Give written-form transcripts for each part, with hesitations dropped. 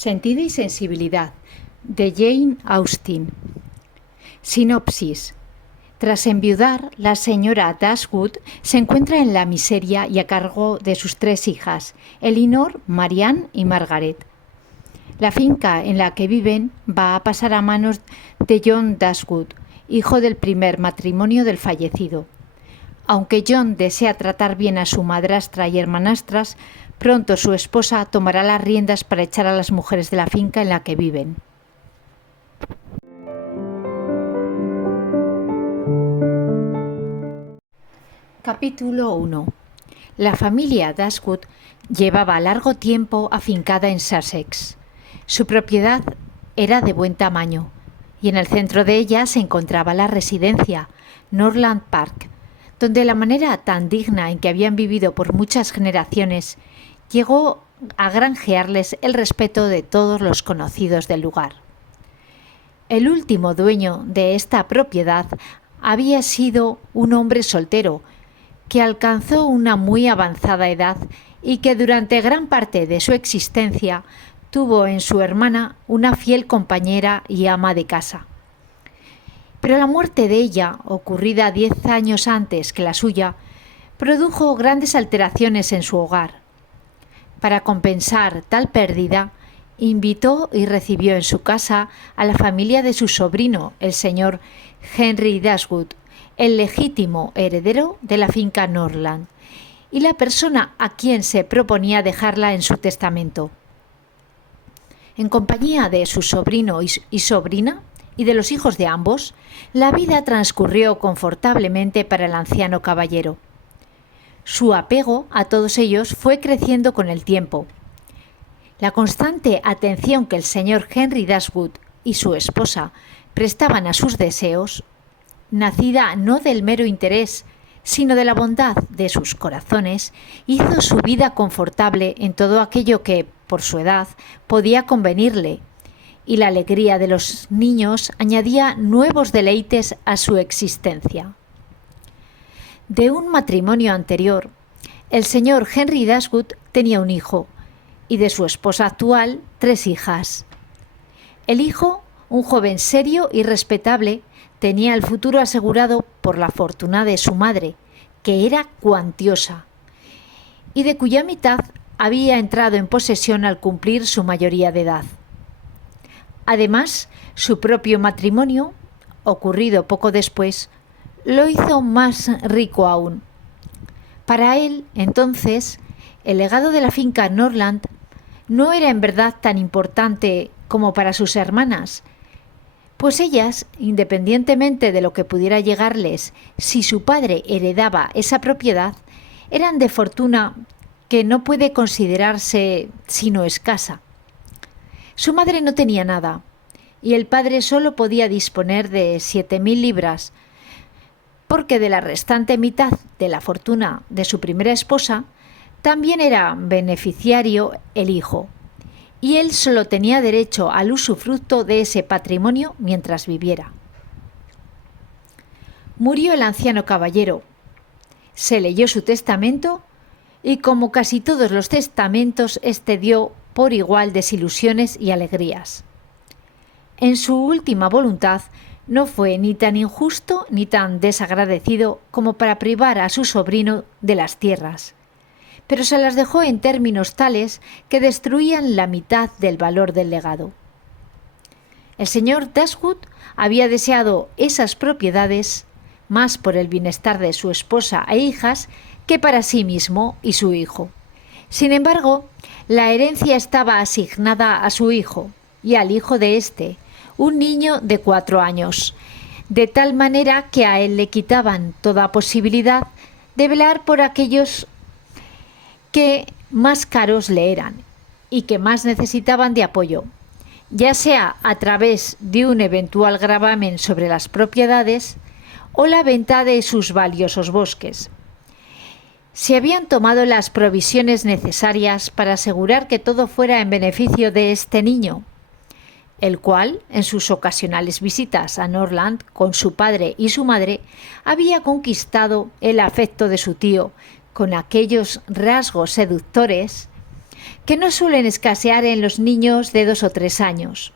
Sentido y sensibilidad, de Jane Austen. Sinopsis. Tras enviudar, la señora Dashwood se encuentra en la miseria y a cargo de sus 3 hijas, Elinor, Marianne y Margaret. La finca en la que viven va a pasar a manos de John Dashwood, hijo del primer matrimonio del fallecido. Aunque John desea tratar bien a su madrastra y hermanastras, pronto su esposa tomará las riendas para echar a las mujeres de la finca en la que viven. Capítulo 1. La familia Dashwood llevaba largo tiempo afincada en Sussex. Su propiedad era de buen tamaño, y en el centro de ella se encontraba la residencia, Norland Park, donde la manera tan digna en que habían vivido por muchas generaciones llegó a granjearles el respeto de todos los conocidos del lugar. El último dueño de esta propiedad había sido un hombre soltero que alcanzó una muy avanzada edad y que durante gran parte de su existencia tuvo en su hermana una fiel compañera y ama de casa. Pero la muerte de ella, ocurrida 10 años antes que la suya, produjo grandes alteraciones en su hogar. Para compensar tal pérdida, invitó y recibió en su casa a la familia de su sobrino, el señor Henry Dashwood, el legítimo heredero de la finca Norland, y la persona a quien se proponía dejarla en su testamento. En compañía de su sobrino y sobrina, y de los hijos de ambos, la vida transcurrió confortablemente para el anciano caballero. Su apego a todos ellos fue creciendo con el tiempo. La constante atención que el señor Henry Dashwood y su esposa prestaban a sus deseos, nacida no del mero interés, sino de la bondad de sus corazones, hizo su vida confortable en todo aquello que, por su edad, podía convenirle, y la alegría de los niños añadía nuevos deleites a su existencia. De un matrimonio anterior, el señor Henry Dashwood tenía un hijo, y de su esposa actual 3 hijas. El hijo, un joven serio y respetable, tenía el futuro asegurado por la fortuna de su madre, que era cuantiosa, y de cuya mitad había entrado en posesión al cumplir su mayoría de edad. Además, su propio matrimonio, ocurrido poco después, lo hizo más rico aún. Para él, entonces, el legado de la finca Norland no era en verdad tan importante como para sus hermanas, pues ellas, independientemente de lo que pudiera llegarles si su padre heredaba esa propiedad, eran de fortuna que no puede considerarse sino escasa. Su madre no tenía nada, y el padre solo podía disponer de 7.000 libras, porque de la restante mitad de la fortuna de su primera esposa también era beneficiario el hijo, y él solo tenía derecho al usufructo de ese patrimonio mientras viviera. Murió el anciano caballero, se leyó su testamento y, como casi todos los testamentos, este dio por igual desilusiones y alegrías. En su última voluntad no fue ni tan injusto ni tan desagradecido como para privar a su sobrino de las tierras, pero se las dejó en términos tales que destruían la mitad del valor del legado. El señor Dashwood había deseado esas propiedades más por el bienestar de su esposa e hijas que para sí mismo y su hijo. Sin embargo, la herencia estaba asignada a su hijo y al hijo de éste, un niño de 4 años, de tal manera que a él le quitaban toda posibilidad de velar por aquellos que más caros le eran y que más necesitaban de apoyo, ya sea a través de un eventual gravamen sobre las propiedades o la venta de sus valiosos bosques. Se habían tomado las provisiones necesarias para asegurar que todo fuera en beneficio de este niño, el cual, en sus ocasionales visitas a Norland con su padre y su madre, había conquistado el afecto de su tío con aquellos rasgos seductores que no suelen escasear en los niños de 2 o 3 años.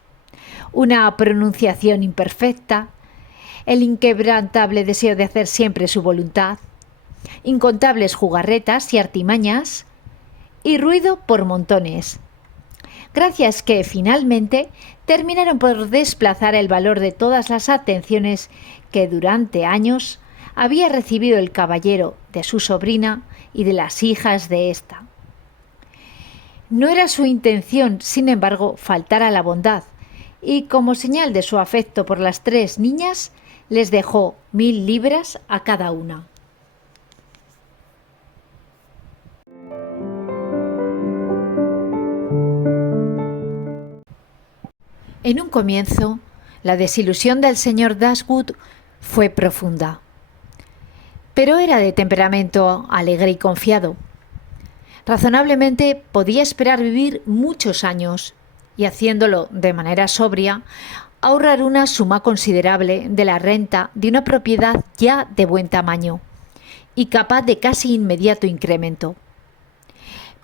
Una pronunciación imperfecta, el inquebrantable deseo de hacer siempre su voluntad, incontables jugarretas y artimañas, y ruido por montones. Gracias que finalmente terminaron por desplazar el valor de todas las atenciones que durante años había recibido el caballero de su sobrina y de las hijas de ésta. No era su intención, sin embargo, faltar a la bondad, y como señal de su afecto por las 3 niñas, les dejó 1000 libras a cada una. En un comienzo, la desilusión del señor Dashwood fue profunda, pero era de temperamento alegre y confiado. Razonablemente podía esperar vivir muchos años y, haciéndolo de manera sobria, ahorrar una suma considerable de la renta de una propiedad ya de buen tamaño y capaz de casi inmediato incremento.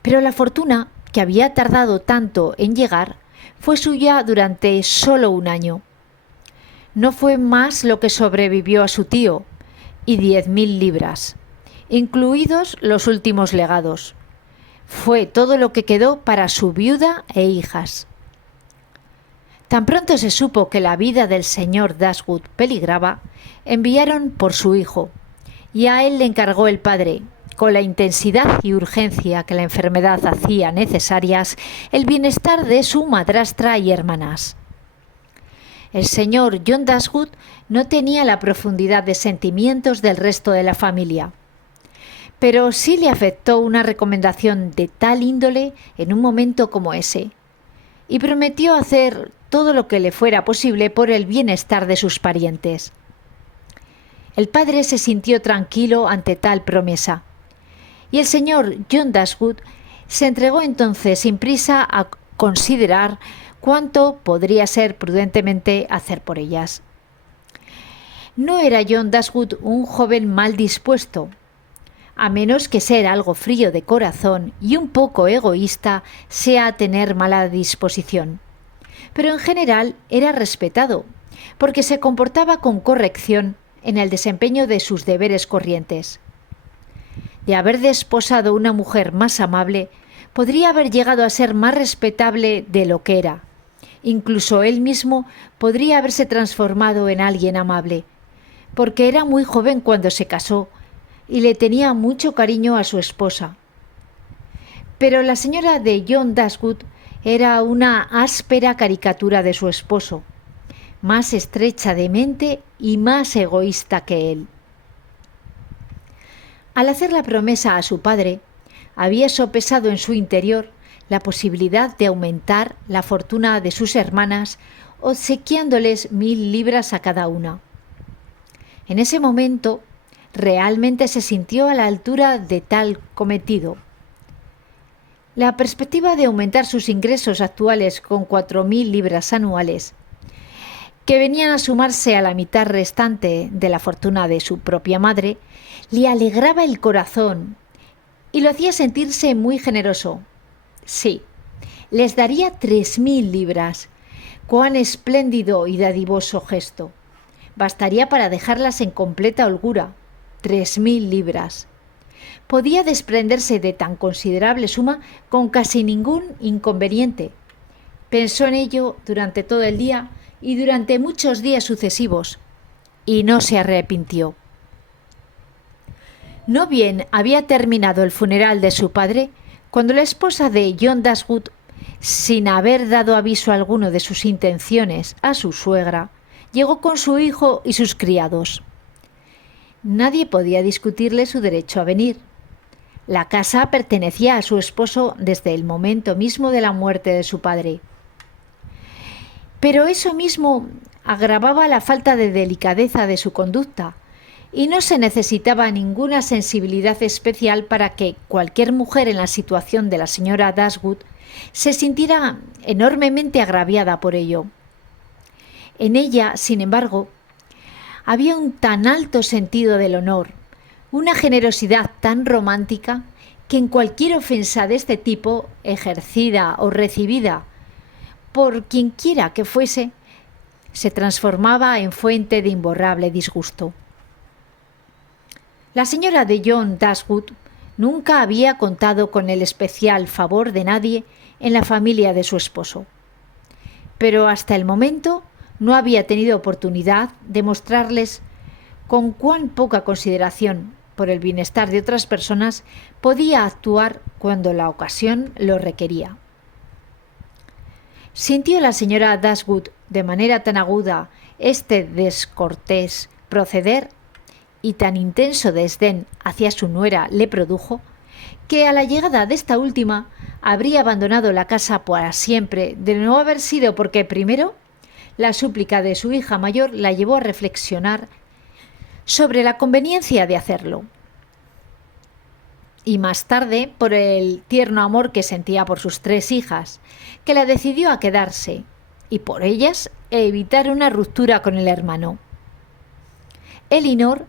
Pero la fortuna, que había tardado tanto en llegar, fue suya durante solo 1 año. No fue más lo que sobrevivió a su tío, y 10.000 libras, incluidos los últimos legados. Fue todo lo que quedó para su viuda e hijas. Tan pronto se supo que la vida del señor Dashwood peligraba, enviaron por su hijo, y a él le encargó el padre, con la intensidad y urgencia que la enfermedad hacía necesarias, el bienestar de su madrastra y hermanas. El señor John Dashwood no tenía la profundidad de sentimientos del resto de la familia, pero sí le afectó una recomendación de tal índole en un momento como ese, y prometió hacer todo lo que le fuera posible por el bienestar de sus parientes. El padre se sintió tranquilo ante tal promesa, y el señor John Dashwood se entregó entonces sin prisa a considerar cuánto podría ser prudentemente hacer por ellas. No era John Dashwood un joven mal dispuesto, a menos que ser algo frío de corazón y un poco egoísta sea tener mala disposición. Pero en general era respetado, porque se comportaba con corrección en el desempeño de sus deberes corrientes. De haber desposado una mujer más amable, podría haber llegado a ser más respetable de lo que era. Incluso él mismo podría haberse transformado en alguien amable, porque era muy joven cuando se casó y le tenía mucho cariño a su esposa. Pero la señora de John Dashwood era una áspera caricatura de su esposo, más estrecha de mente y más egoísta que él. Al hacer la promesa a su padre, había sopesado en su interior la posibilidad de aumentar la fortuna de sus hermanas, obsequiándoles 1000 libras a cada una. En ese momento, realmente se sintió a la altura de tal cometido. La perspectiva de aumentar sus ingresos actuales con 4.000 libras anuales, que venían a sumarse a la mitad restante de la fortuna de su propia madre, le alegraba el corazón y lo hacía sentirse muy generoso. Sí, les daría 3.000 libras. ¡Cuán espléndido y dadivoso gesto! Bastaría para dejarlas en completa holgura. 3.000 libras. Podía desprenderse de tan considerable suma con casi ningún inconveniente. Pensó en ello durante todo el día y durante muchos días sucesivos, y no se arrepintió. No bien había terminado el funeral de su padre, cuando la esposa de John Dashwood, sin haber dado aviso alguno de sus intenciones a su suegra, llegó con su hijo y sus criados. Nadie podía discutirle su derecho a venir. La casa pertenecía a su esposo desde el momento mismo de la muerte de su padre. Pero eso mismo agravaba la falta de delicadeza de su conducta, y no se necesitaba ninguna sensibilidad especial para que cualquier mujer en la situación de la señora Dashwood se sintiera enormemente agraviada por ello. En ella, sin embargo, había un tan alto sentido del honor, una generosidad tan romántica, que en cualquier ofensa de este tipo, ejercida o recibida por quienquiera que fuese, se transformaba en fuente de imborrable disgusto. La señora de John Dashwood nunca había contado con el especial favor de nadie en la familia de su esposo, pero hasta el momento no había tenido oportunidad de mostrarles con cuán poca consideración por el bienestar de otras personas podía actuar cuando la ocasión lo requería. Sintió la señora Dashwood de manera tan aguda este descortés proceder y tan intenso desdén hacia su nuera le produjo, que a la llegada de esta última habría abandonado la casa para siempre, de no haber sido porque primero la súplica de su hija mayor la llevó a reflexionar sobre la conveniencia de hacerlo, y más tarde por el tierno amor que sentía por sus 3 hijas, que la decidió a quedarse y por ellas evitar una ruptura con el hermano. Elinor,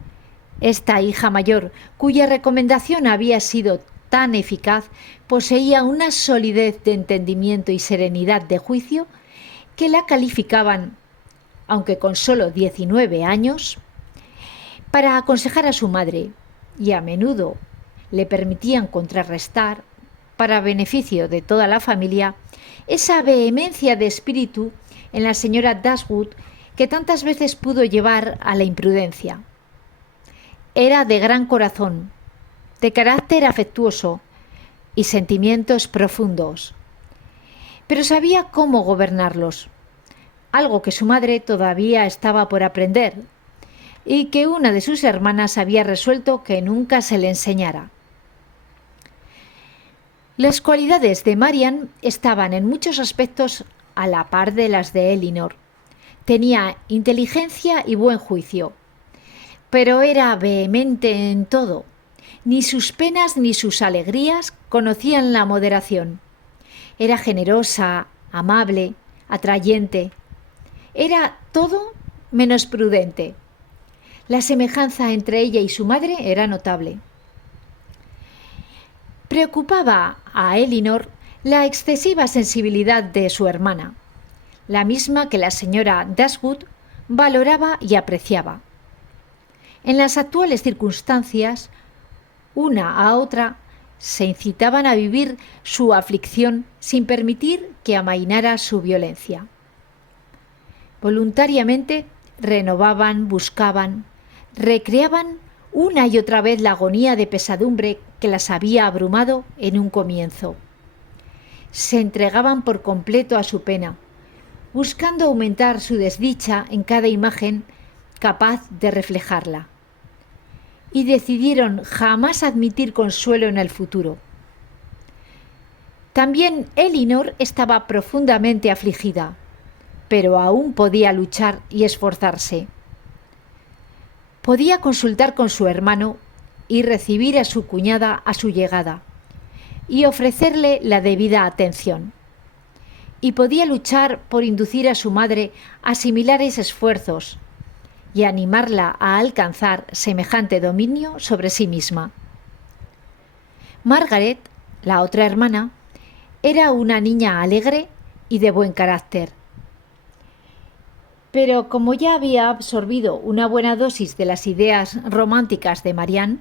esta hija mayor, cuya recomendación había sido tan eficaz, poseía una solidez de entendimiento y serenidad de juicio que la calificaban, aunque con solo 19 años, para aconsejar a su madre, y a menudo le permitían contrarrestar, para beneficio de toda la familia, esa vehemencia de espíritu en la señora Dashwood que tantas veces pudo llevar a la imprudencia. Era de gran corazón, de carácter afectuoso y sentimientos profundos, pero sabía cómo gobernarlos, algo que su madre todavía estaba por aprender y que una de sus hermanas había resuelto que nunca se le enseñara. Las cualidades de Marian estaban en muchos aspectos a la par de las de Elinor. Tenía inteligencia y buen juicio, pero era vehemente en todo. Ni sus penas ni sus alegrías conocían la moderación. Era generosa, amable, atrayente. Era todo menos prudente. La semejanza entre ella y su madre era notable. Preocupaba a Elinor la excesiva sensibilidad de su hermana, la misma que la señora Dashwood valoraba y apreciaba. En las actuales circunstancias, una a otra se incitaban a vivir su aflicción sin permitir que amainara su violencia. Voluntariamente renovaban, buscaban, recreaban una y otra vez la agonía de pesadumbre que las había abrumado en un comienzo. Se entregaban por completo a su pena, buscando aumentar su desdicha en cada imagen capaz de reflejarla. Y decidieron jamás admitir consuelo en el futuro. También Elinor estaba profundamente afligida, pero aún podía luchar y esforzarse. Podía consultar con su hermano y recibir a su cuñada a su llegada, y ofrecerle la debida atención. Y podía luchar por inducir a su madre a similares esfuerzos y animarla a alcanzar semejante dominio sobre sí misma. Margaret, la otra hermana, era una niña alegre y de buen carácter. Pero como ya había absorbido una buena dosis de las ideas románticas de Marianne,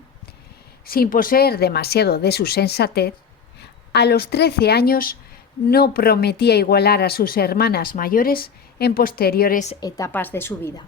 sin poseer demasiado de su sensatez, a los 13 años no prometía igualar a sus hermanas mayores en posteriores etapas de su vida.